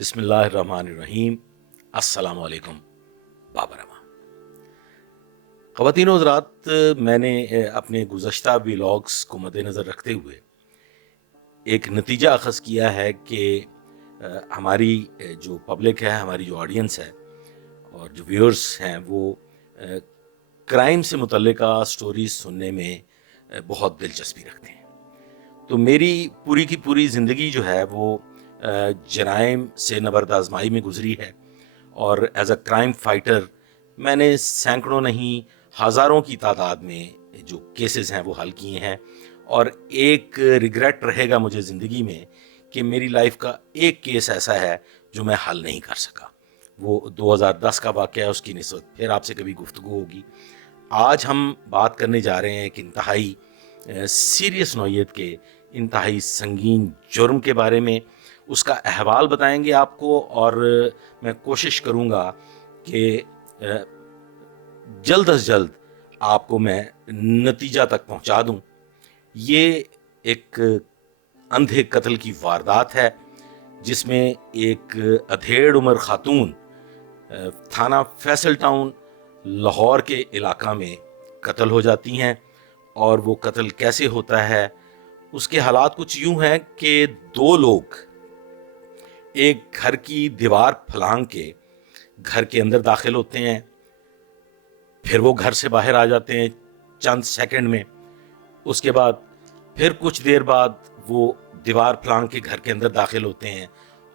बिस्मिल्लाहिर्रहमानिर्रहीम। अस्सलाम वालेकुम बाबरमा। ख़वातीन व हज़रात, मैंने अपने गुज़श्ता व्लॉग्स को मद्देनज़र रखते हुए एक नतीजा अख़ज़ किया है कि हमारी जो पब्लिक है, हमारी जो ऑडियंस है और जो व्यूअर्स हैं, वो क्राइम से मुतल्लिका स्टोरीज़ सुनने में बहुत दिलचस्पी रखते हैं। तो मेरी पूरी की पूरी ज़िंदगी जो है वो जराइम से नबर्द आज़माई में गुजरी है और एज अ क्राइम फाइटर मैंने सैकड़ों नहीं हज़ारों की तादाद में जो केसेस हैं वो हल किए हैं। और एक रिग्रेट रहेगा मुझे ज़िंदगी में कि मेरी लाइफ का एक केस ऐसा है जो मैं हल नहीं कर सका। वो 2010 का वाक़या है, उसकी निस्बत फिर आपसे कभी गुफ्तगू होगी। आज हम बात करने जा रहे हैं एक इंतहाई सीरियस नौइयत के, इंतहाई संगीन जुर्म के बारे में। उसका अहवाल बताएंगे आपको और मैं कोशिश करूँगा कि जल्द अज जल्द आपको मैं नतीजा तक पहुँचा दूँ। ये एक अंधे कत्ल की वारदात है जिसमें एक अधेड़ उम्र खातून थाना फैसल टाउन लाहौर के इलाका में कत्ल हो जाती हैं। और वो कत्ल कैसे होता है, उसके हालात कुछ यूं हैं कि दो लोग एक घर की दीवार फलांग के घर के अंदर दाखिल होते हैं, फिर वो घर से बाहर आ जाते हैं चंद सेकंड में। उसके बाद फिर कुछ देर बाद वो दीवार फलांग के घर के अंदर दाखिल होते हैं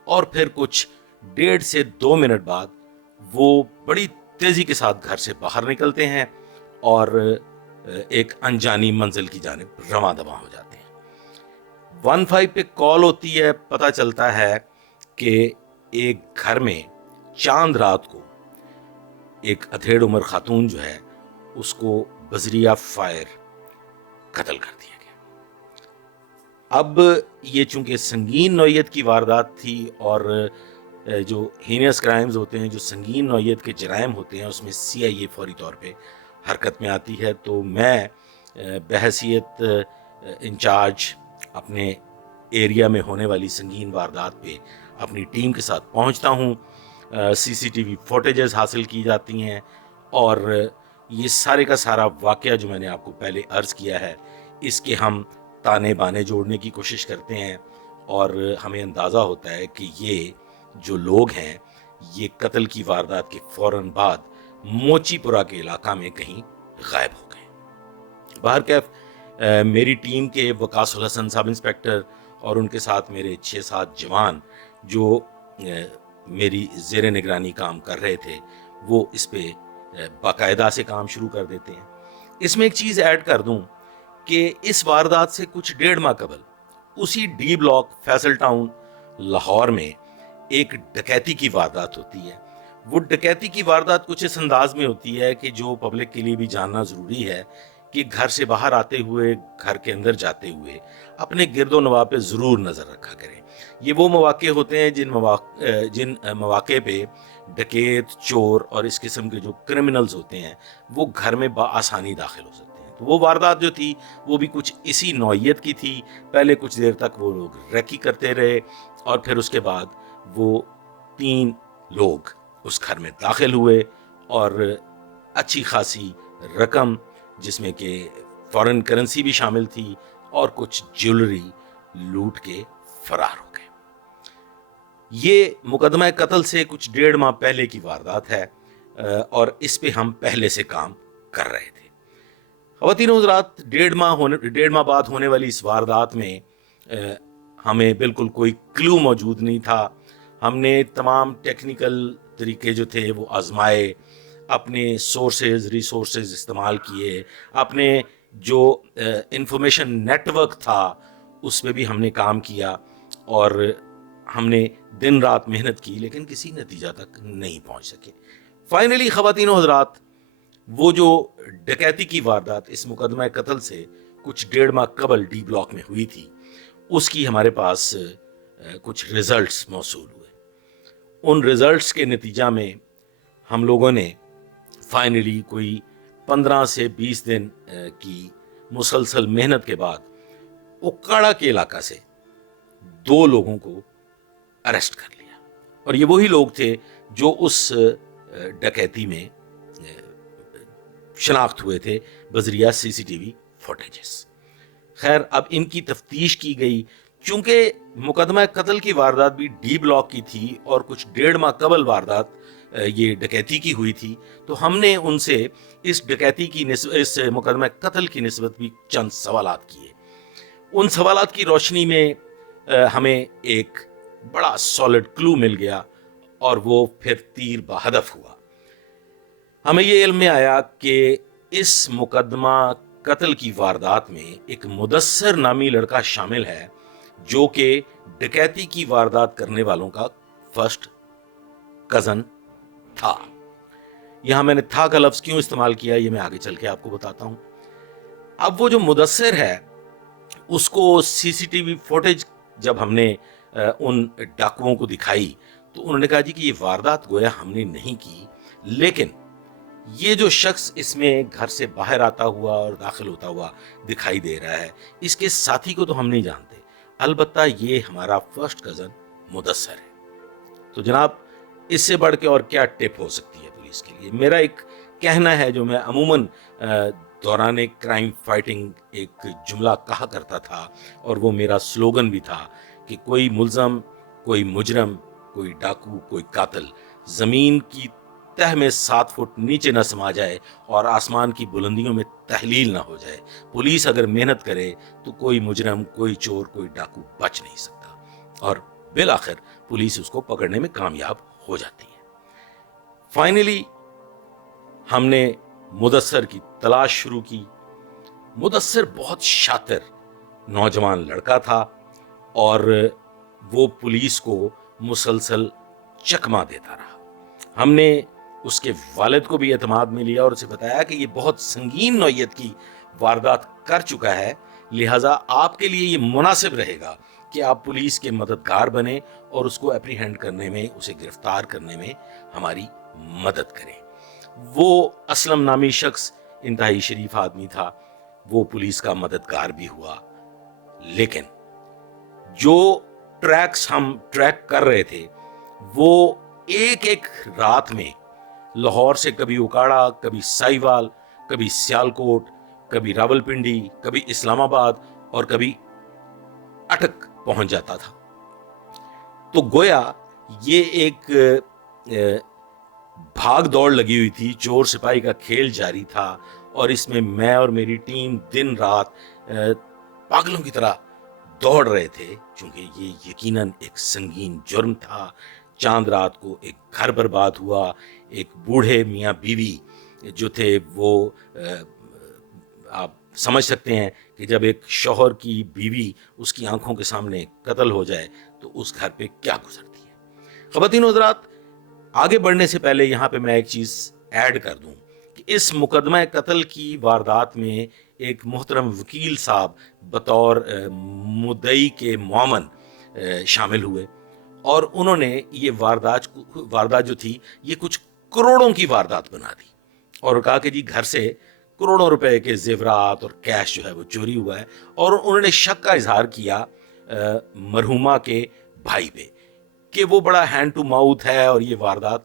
और फिर कुछ 1.5 से 2 मिनट बाद वो बड़ी तेजी के साथ घर से बाहर निकलते हैं और एक अनजानी मंजिल की जानिब रवां दवां हो जाते हैं। 15 पे कॉल होती है, पता चलता है कि एक घर में चांद रात को एक अधेड़ उम्र खातून जो है उसको बजरिया फायर कत्ल कर दिया गया। अब ये चूंकि संगीन नौइयत की वारदात थी और जो हीनियस क्राइम्स होते हैं, जो संगीन नौइयत के जराइम होते हैं, उसमें CIA फौरी तौर पे हरकत में आती है। तो मैं बहैसियत इंचार्ज अपने एरिया में होने वाली संगीन वारदात पे अपनी टीम के साथ पहुंचता हूं। CCTV फुटेजेस हासिल की जाती हैं और ये सारे का सारा वाक़या जो मैंने आपको पहले अर्ज़ किया है, इसके हम ताने बाने जोड़ने की कोशिश करते हैं और हमें अंदाज़ा होता है कि ये जो लोग हैं ये कत्ल की वारदात के फ़ौरन बाद मोचीपुरा के इलाका में कहीं गायब हो गए। बहरकैफ मेरी टीम के वकासुल हसन सब इंस्पेक्टर और उनके साथ मेरे 6-7 जवान जो मेरी ज़ेरे निगरानी काम कर रहे थे, वो इस पे बाकायदा से काम शुरू कर देते हैं। इसमें एक चीज़ ऐड कर दूं कि इस वारदात से कुछ 1.5 माह कबल उसी D block Faisal town Lahore में एक डकैती की वारदात होती है। वो डकैती की वारदात कुछ इस अंदाज में होती है कि जो पब्लिक के लिए भी जानना ज़रूरी है कि घर से बाहर आते हुए, घर के अंदर जाते हुए अपने गिरदो नवा पे ज़रूर नज़र रखा करें। ये वो मौके होते हैं जिन मौके पे डकैत, चोर और इस किस्म के जो क्रिमिनल्स होते हैं वो घर में बआसानी दाखिल हो सकते हैं। तो वो वारदात जो थी वो भी कुछ इसी नौइयत की थी। पहले कुछ देर तक वो लोग रेकी करते रहे और फिर उसके बाद वो 3 लोग उस घर में दाखिल हुए और अच्छी खासी रकम, जिसमें कि फॉरेन करेंसी भी शामिल थी, और कुछ ज्वेलरी लूट के फरार हो गए। ये मुकदमा कत्ल से कुछ 1.5 माह पहले की वारदात है और इस पे हम पहले से काम कर रहे थे। ख़वातीन व हज़रात, 1.5 माह बाद होने वाली इस वारदात में हमें बिल्कुल कोई क्लू मौजूद नहीं था। हमने तमाम टेक्निकल तरीके जो थे वो आजमाए, अपने रिसोर्सेज इस्तेमाल किए, अपने जो इंफॉर्मेशन नेटवर्क था उस पे भी हमने काम किया और हमने दिन रात मेहनत की, लेकिन किसी नतीजा तक नहीं पहुंच सके। फाइनली ख़वातीन व हज़रात, वो जो डकैती की वारदात इस मुकदमा कत्ल से कुछ 1.5 माह कबल D ब्लॉक में हुई थी, उसकी हमारे पास कुछ रिजल्ट्स मौसूल हुए। उन रिजल्ट्स के नतीजा में हम लोगों ने फाइनली कोई 15 से 20 दिन की मुसलसल मेहनत के बाद उकाड़ा के इलाका से 2 लोगों को अरेस्ट कर लिया। اور یہ وہی لوگ تھے جو اس ڈکیتی میں شناخت ہوئے تھے بذریعہ سی سی ٹی وی فوٹیجز۔ خیر اب ان کی تفتیش کی گئی، چونکہ مقدمہ قتل کی واردات بھی ڈی بلاک کی تھی اور کچھ 1.5 ماہ قبل واردات یہ ڈکیتی کی ہوئی تھی، تو ہم نے ان سے اس ڈکیتی کی اس مقدمہ قتل کی نسبت بھی چند سوالات کیے۔ ان سوالات کی روشنی میں ہمیں ایک بڑا سالڈ کلو مل گیا اور وہ پھر تیر بہدف ہوا۔ ہمیں یہ علم میں آیا کہ اس مقدمہ قتل کی واردات میں ایک مدثر نامی لڑکا شامل ہے جو کہ ڈکیتی کی واردات کرنے والوں کا فرسٹ کزن تھا۔ یہاں میں نے تھا کا لفظ کیوں استعمال کیا یہ میں آگے چل کے آپ کو بتاتا ہوں۔ اب وہ جو مدثر ہے اس کو سی سی ٹی وی فوٹیج جب ہم نے ان ڈاکوؤں کو دکھائی تو انہوں نے کہا جی کہ یہ واردات گویا ہم نے نہیں کی، لیکن یہ جو شخص اس میں گھر سے باہر آتا ہوا اور داخل ہوتا ہوا دکھائی دے رہا ہے، اس کے ساتھی کو تو ہم نہیں جانتے، البتہ یہ ہمارا فرسٹ کزن مدثر ہے۔ تو جناب اس سے بڑھ کے اور کیا ٹپ ہو سکتی ہے پولیس کے لیے؟ میرا ایک کہنا ہے جو میں عموماً دوران کرائم فائٹنگ ایک جملہ کہا کرتا تھا، اور وہ میرا سلوگن بھی تھا کہ کوئی ملزم، کوئی مجرم، کوئی ڈاکو، کوئی قاتل زمین کی تہ میں 7 فٹ نیچے نہ سما جائے اور آسمان کی بلندیوں میں تحلیل نہ ہو جائے۔ پولیس اگر محنت کرے تو کوئی مجرم، کوئی چور، کوئی ڈاکو بچ نہیں سکتا، اور بالآخر پولیس اس کو پکڑنے میں کامیاب ہو جاتی ہے۔ فائنلی ہم نے مدثر کی تلاش شروع کی۔ مدثر بہت شاطر نوجوان لڑکا تھا اور وہ پولیس کو مسلسل چکما دیتا رہا۔ ہم نے اس کے والد کو بھی اعتماد میں لیا اور اسے بتایا کہ یہ بہت سنگین نوعیت کی واردات کر چکا ہے، لہٰذا آپ کے لیے یہ مناسب رہے گا کہ آپ پولیس کے مددگار بنیں اور اس کو اپریہینڈ کرنے میں، اسے گرفتار کرنے میں ہماری مدد کریں۔ وہ اسلم نامی شخص انتہائی شریف آدمی تھا، وہ پولیس کا مددگار بھی ہوا، لیکن جو ٹریکس ہم ٹریک کر رہے تھے وہ ایک ایک رات میں لاہور سے کبھی اکاڑا، کبھی سائیوال، کبھی سیالکوٹ، کبھی راولپنڈی، کبھی اسلام آباد اور کبھی اٹک پہنچ جاتا تھا۔ تو گویا یہ ایک بھاگ دوڑ لگی ہوئی تھی، چور سپاہی کا کھیل جاری تھا، اور اس میں میں اور میری ٹیم دن رات پاگلوں کی طرح دوڑ رہے تھے، چونکہ یہ یقیناً ایک سنگین جرم تھا۔ چاند رات کو ایک گھر برباد ہوا، ایک بوڑھے میاں بیوی جو تھے وہ آپ سمجھ سکتے ہیں کہ جب ایک شوہر کی بیوی اس کی آنکھوں کے سامنے قتل ہو جائے تو اس گھر پہ کیا گزرتی ہے۔ خواتین و حضرات، آگے بڑھنے سے پہلے یہاں پہ میں ایک چیز ایڈ کر دوں کہ اس مقدمہ قتل کی واردات میں ایک محترم وکیل صاحب بطور مدعی کے معاون شامل ہوئے، اور انہوں نے یہ واردات جو تھی یہ کچھ کروڑوں کی واردات بنا دی، اور کہا کہ جی گھر سے کروڑوں روپے کے زیورات اور کیش جو ہے وہ چوری ہوا ہے، اور انہوں نے شک کا اظہار کیا مرحومہ کے بھائی پہ کہ وہ بڑا ہینڈ ٹو ماؤتھ ہے اور یہ واردات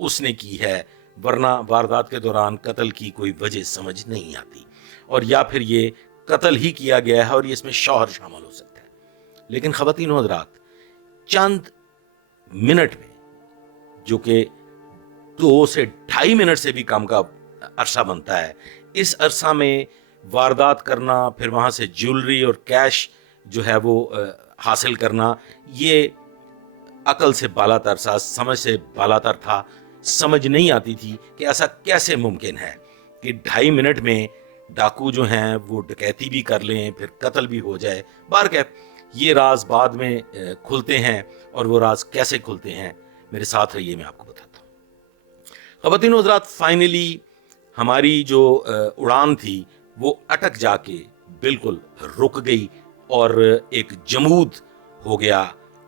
اس نے کی ہے، ورنہ واردات کے دوران قتل کی کوئی وجہ سمجھ نہیں آتی، اور یا پھر یہ قتل ہی کیا گیا ہے اور یہ اس میں شوہر شامل ہو سکتا ہے۔ لیکن خواتین و حضرات، چند منٹ میں، جو کہ 2 سے 2.5 منٹ سے بھی کم کا عرصہ بنتا ہے، اس عرصہ میں واردات کرنا، پھر وہاں سے جیولری اور کیش جو ہے وہ حاصل کرنا، یہ عقل سے بالا تر تھا، سمجھ سے بالا تر تھا۔ سمجھ نہیں آتی تھی کہ ایسا کیسے ممکن ہے کہ 2.5 منٹ میں ڈاکو جو ہیں وہ ڈکیتی بھی کر لیں، پھر قتل بھی ہو جائے۔ بہرکیف یہ راز بعد میں کھلتے ہیں، اور وہ راز کیسے کھلتے ہیں میرے ساتھ رہیے، میں آپ کو بتاتا ہوں۔ خواتین و حضرات، فائنلی ہماری جو اڑان تھی وہ اٹک جا کے بالکل رک گئی، اور ایک جمود ہو گیا،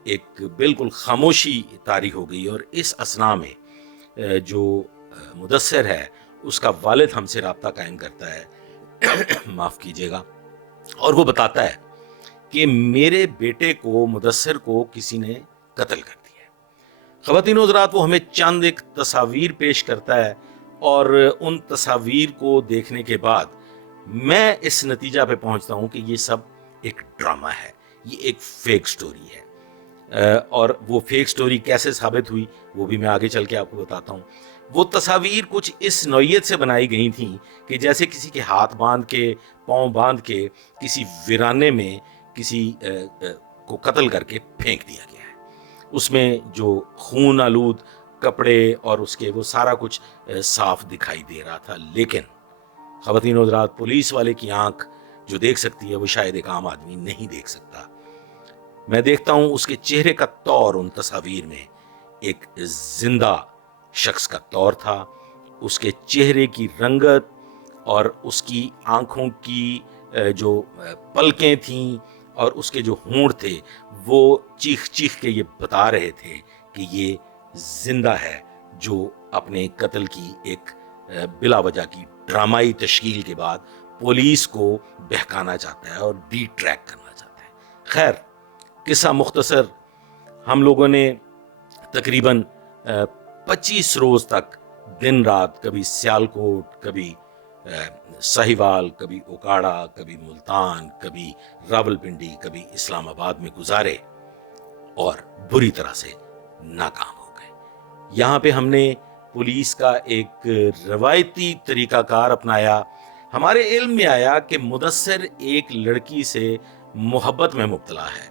ایک بالکل خاموشی طاری ہو گئی، اور اس اثناء میں جو مدثر ہے اس کا والد ہم سے رابطہ قائم کرتا ہے معاف کیجیے گا، اور وہ بتاتا ہے کہ میرے بیٹے کو، مدثر کو، کسی نے قتل کر دیا ہے۔ ख़वातीन व हज़रात, वो हमें चंद एक तस्वीर पेश करता है और उन तस्वीर को देखने के बाद मैं इस नतीजा पे पहुंचता हूं कि ये सब एक ड्रामा है, ये एक फेक स्टोरी है। और वो फेक स्टोरी कैसे साबित हुई वो भी मैं आगे चल के आपको बताता हूँ। वो तस्वीर कुछ इस नौइयत से बनाई गई थी कि जैसे किसी के हाथ बांध के, पांव बांध के किसी वीराने में किसी को कत्ल करके फेंक दिया गया है। उसमें जो खून आलूद कपड़े और उसके वो सारा कुछ साफ दिखाई दे रहा था, लेकिन ख़वातीन व हज़रात, पुलिस वाले की आंख जो देख सकती है वो शायद एक आम आदमी नहीं देख सकता। मैं देखता हूं उसके चेहरे का तौर उन तस्वीर में एक जिंदा शख्स का तौर था। उसके चेहरे की रंगत और उसकी आंखों की जो पलकें थीं और उसके जो होंठ थे वो चीख चीख के ये बता रहे थे कि ये जिंदा है, जो अपने कत्ल की एक बिला वजह की ड्रामाई तश्कील के बाद पुलिस को बहकाना चाहता है और डी ट्रैक करना चाहता है। खैर, किस्सा मुख्तसर, हम लोगों ने तकरीबन 25 रोज तक दिन रात कभी सियालकोट, कभी साहिवाल, कभी ओकाड़ा, कभी मुल्तान, कभी रावलपिंडी, कभी इस्लामाबाद में गुजारे और बुरी तरह से नाकाम हो गए। यहाँ पे हमने पुलिस का एक रवायती तरीकाकार अपनाया। हमारे इल्म में आया कि मुदस्सिर एक लड़की से मोहब्बत में मुब्तला है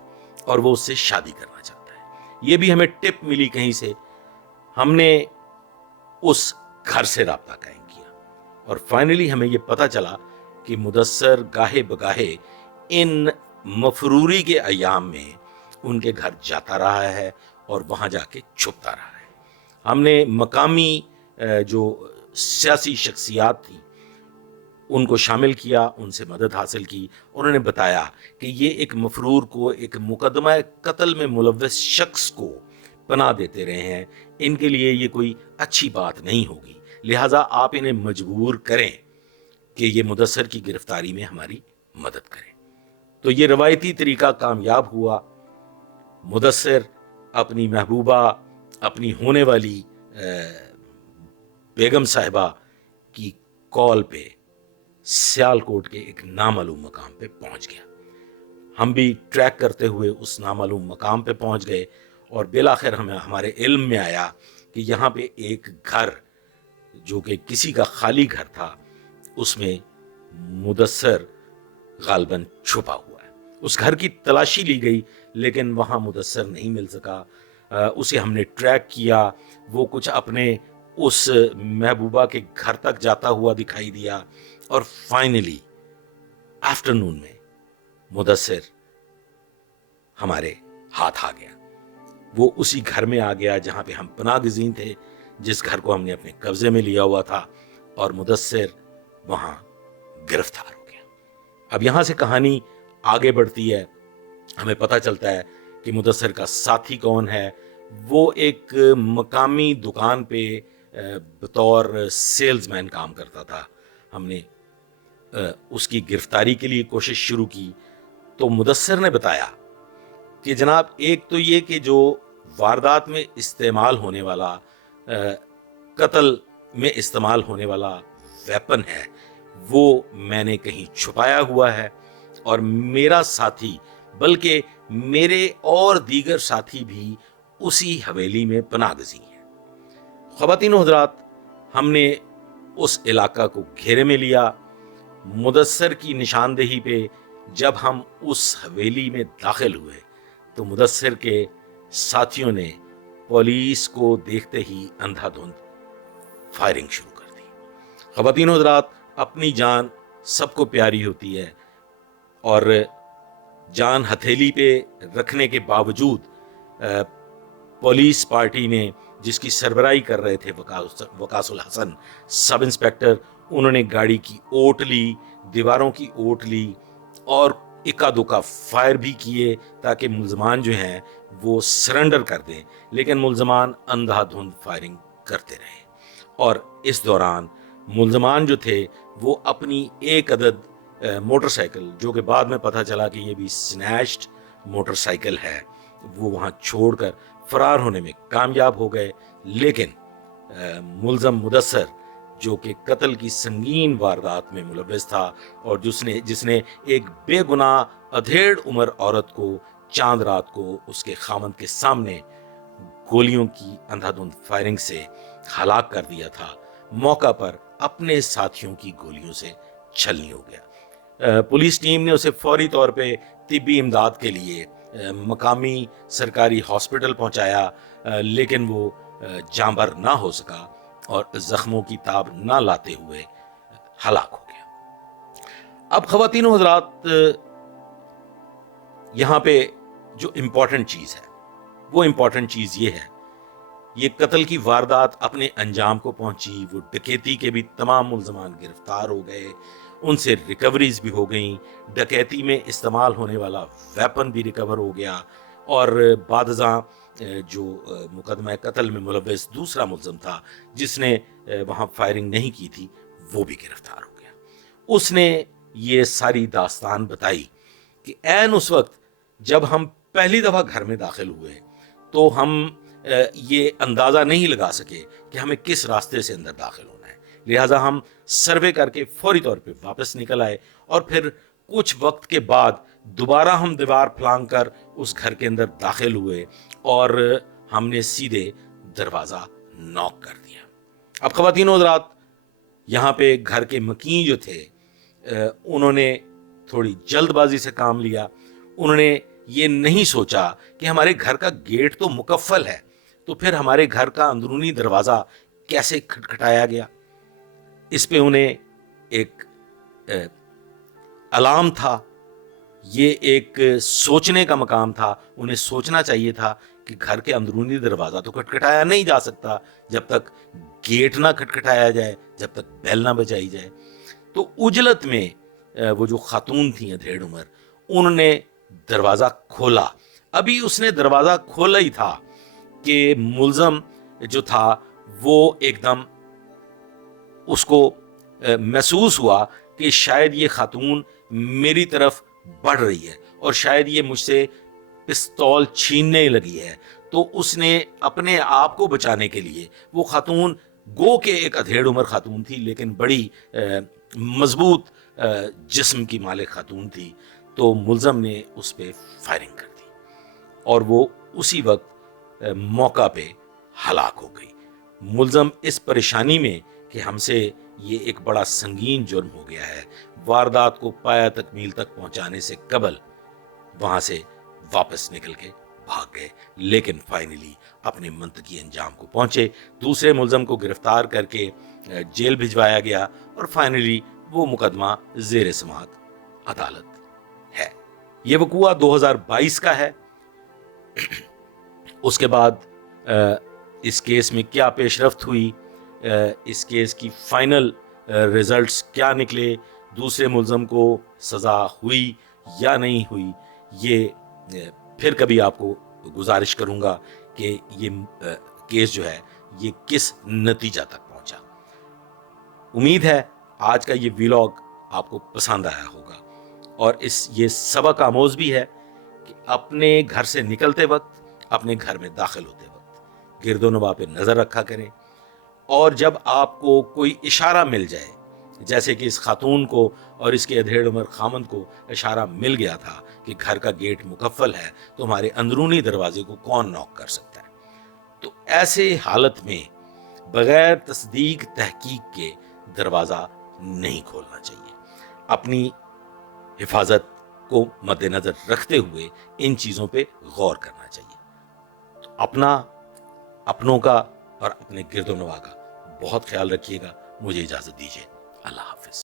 और वो उससे शादी करना चाहता है। ये भी हमें टिप मिली कहीं से। हमने उस घर से राब्ता कायम किया और फाइनली हमें ये पता चला कि मुदस्सिर गाहे बगाहे इन मफरूरी के अयाम में उनके घर जाता रहा है और वहां जाके छुपता रहा है। हमने मकामी जो सियासी शख्सियात थी उनको शामिल किया, उनसे मदद हासिल की। उन्होंने बताया कि ये एक मफरूर को, एक मुकदमा कत्ल में मुलव्वस शख्स को पनाह देते रहे हैं, इनके लिए ये कोई अच्छी बात नहीं होगी, लिहाजा आप इन्हें मजबूर करें कि ये मुदस्सिर की गिरफ्तारी में हमारी मदद करें। तो ये रवायती तरीका कामयाब हुआ। मुदस्सिर अपनी महबूबा, अपनी होने वाली बेगम साहिबा की कॉल पे सियालकोट के एक नामालूम मकाम पे पहुंच गया। हम भी ट्रैक करते हुए उस नामालूम मकाम पे पहुंच गए और बिलाखिर हमें हमारे इल्म में आया कि यहाँ पे एक घर जो कि किसी का खाली घर था, उसमें मुदस्सिर गालबन छुपा हुआ है। उस घर की तलाशी ली गई लेकिन वहाँ मुदस्सिर नहीं मिल सका। उसे हमने ट्रैक किया, वो कुछ अपने उस महबूबा के घर तक जाता हुआ दिखाई दिया और फाइनली आफ्टरनून में मुदस्सिर हमारे हाथ आ गया। वो उसी घर में आ गया जहां पे हम पनाहगज़ीन थे, जिस घर को हमने अपने कब्जे में लिया हुआ था, और मुदस्सिर वहां गिरफ्तार हो गया। अब यहां से कहानी आगे बढ़ती है। हमें पता चलता है कि मुदस्सिर का साथी कौन है। वो एक मकामी दुकान पे बतौर सेल्समैन काम करता था। हमने उसकी गिरफ्तारी के लिए कोशिश शुरू की तो मुदस्सिर ने बताया कि जनाब, एक तो ये कि जो वारदात में इस्तेमाल होने वाला, कत्ल में इस्तेमाल होने वाला वेपन है, वो मैंने कहीं छुपाया हुआ है और मेरा साथी, बल्कि मेरे और दीगर साथी भी उसी हवेली में पनाहगज़ी हैं। ख़वातीन व हज़रात, हमने उस इलाका को घेरे में लिया। मुदस्सिर की निशानदेही पे जब हम उस हवेली में दाखिल हुए तो मुदस्सिर के साथियों ने पुलिस को देखते ही अंधाधुंध फायरिंग शुरू कर दी। ख़वातीन व हज़रात, अपनी जान सबको प्यारी होती है और जान हथेली पे रखने के बावजूद पुलिस पार्टी ने, जिसकी सरबराही कर रहे थे वकासुल हसन सब इंस्पेक्टर, उन्होंने गाड़ी की ओट ली, दीवारों की ओट ली और इक्का दुक्का फायर भी किए ताकि मुल्ज़मान जो हैं वो सरेंडर कर दें, लेकिन मुल्ज़मान अंधाधुंध फायरिंग करते रहे। और इस दौरान मुल्ज़मान जो थे वो अपनी एक अदद मोटरसाइकिल, जो कि बाद में पता चला कि ये भी स्नैच्ड मोटरसाइकिल है, वो वहाँ छोड़कर فرار ہونے میں کامیاب ہو گئے، لیکن ملزم مدثر جو کہ قتل کی سنگین واردات میں ملوث تھا اور جس نے ایک بے گناہ ادھیڑ عمر عورت کو چاند رات کو اس کے خامند کے سامنے گولیوں کی اندھا دھند فائرنگ سے ہلاک کر دیا تھا، موقع پر اپنے ساتھیوں کی گولیوں سے چھلنی ہو گیا۔ پولیس ٹیم نے اسے فوری طور پہ طبی امداد کے لیے مقامی سرکاری ہاسپٹل پہنچایا، لیکن وہ جاں بحق نہ ہو سکا اور زخموں کی تاب نہ لاتے ہوئے ہلاک ہو گیا۔ اب خواتین و حضرات، یہاں پہ جو امپورٹنٹ چیز ہے وہ امپورٹنٹ چیز یہ ہے، یہ قتل کی واردات اپنے انجام کو پہنچی، وہ ڈکیتی کے بھی تمام ملزمان گرفتار ہو گئے، ان سے ریکوریز بھی ہو گئیں، ڈکیتی میں استعمال ہونے والا ویپن بھی ریکور ہو گیا، اور بعد ازاں جو مقدمہ قتل میں ملوث دوسرا ملزم تھا جس نے وہاں فائرنگ نہیں کی تھی، وہ بھی گرفتار ہو گیا۔ اس نے یہ ساری داستان بتائی کہ عین اس وقت جب ہم پہلی دفعہ گھر میں داخل ہوئے تو ہم یہ اندازہ نہیں لگا سکے کہ ہمیں کس راستے سے اندر داخل ہونا ہے، لہٰذا ہم سروے کر کے فوری طور پہ واپس نکل آئے، اور پھر کچھ وقت کے بعد دوبارہ ہم دیوار پھلانگ کر اس گھر کے اندر داخل ہوئے اور ہم نے سیدھے دروازہ نوک کر دیا۔ اب خواتین و حضرات، یہاں پہ گھر کے مکین جو تھے انہوں نے تھوڑی جلد بازی سے کام لیا۔ انہوں نے یہ نہیں سوچا کہ ہمارے گھر کا گیٹ تو مکفل ہے، تو پھر ہمارے گھر کا اندرونی دروازہ کیسے کھٹکھٹایا گیا۔ اس پہ انہیں ایک الارم تھا، یہ ایک سوچنے کا مقام تھا۔ انہیں سوچنا چاہیے تھا کہ گھر کے اندرونی دروازہ تو کھٹکھٹایا نہیں جا سکتا جب تک گیٹ نہ کھٹکھٹایا جائے، جب تک بیل نہ بجائی جائے۔ تو عجلت میں وہ جو خاتون تھیں ادھیڑ عمر، انہوں نے دروازہ کھولا۔ ابھی اس نے دروازہ کھولا ہی تھا کہ ملزم جو تھا وہ ایک دم اس کو محسوس ہوا کہ شاید یہ خاتون میری طرف بڑھ رہی ہے اور شاید یہ مجھ سے پستول چھیننے لگی ہے۔ تو اس نے اپنے آپ کو بچانے کے لیے، وہ خاتون گو کہ ایک ادھیڑ عمر خاتون تھی لیکن بڑی مضبوط جسم کی مالک خاتون تھی، تو ملزم نے اس پہ فائرنگ کر دی اور وہ اسی وقت موقع پہ ہلاک ہو گئی۔ ملزم اس پریشانی میں کہ ہم سے یہ ایک بڑا سنگین جرم ہو گیا ہے، واردات کو پایا تکمیل تک پہنچانے سے قبل وہاں سے واپس نکل کے بھاگ گئے، لیکن فائنلی اپنے منطقی انجام کو پہنچے۔ دوسرے ملزم کو گرفتار کر کے جیل بھجوایا گیا اور فائنلی وہ مقدمہ زیر سماعت عدالت ہے۔ یہ وقوعہ 2022 کا ہے۔ اس کے بعد اس کیس میں کیا پیش رفت ہوئی، اس کیس کی فائنل ریزلٹس کیا نکلے، دوسرے ملزم کو سزا ہوئی یا نہیں ہوئی، یہ پھر کبھی آپ کو گزارش کروں گا کہ یہ کیس جو ہے یہ کس نتیجہ تک پہنچا۔ امید ہے آج کا یہ ویلاگ آپ کو پسند آیا ہوگا، اور یہ سبق آموز بھی ہے کہ اپنے گھر سے نکلتے وقت، اپنے گھر میں داخل ہوتے وقت گرد و نواح پہ نظر رکھا کریں، اور جب آپ کو کوئی اشارہ مل جائے، جیسے کہ اس خاتون کو اور اس کے ادھیڑ عمر خامند کو اشارہ مل گیا تھا کہ گھر کا گیٹ مکفل ہے، تو ہمارے اندرونی دروازے کو کون نوک کر سکتا ہے، تو ایسے حالت میں بغیر تصدیق تحقیق کے دروازہ نہیں کھولنا چاہیے۔ اپنی حفاظت کو مد نظر رکھتے ہوئے ان چیزوں پہ غور کرنا چاہیے۔ تو اپنوں کا اور اپنے گرد و نواح کا بہت خیال رکھیے گا۔ مجھے اجازت دیجیے، اللہ حافظ۔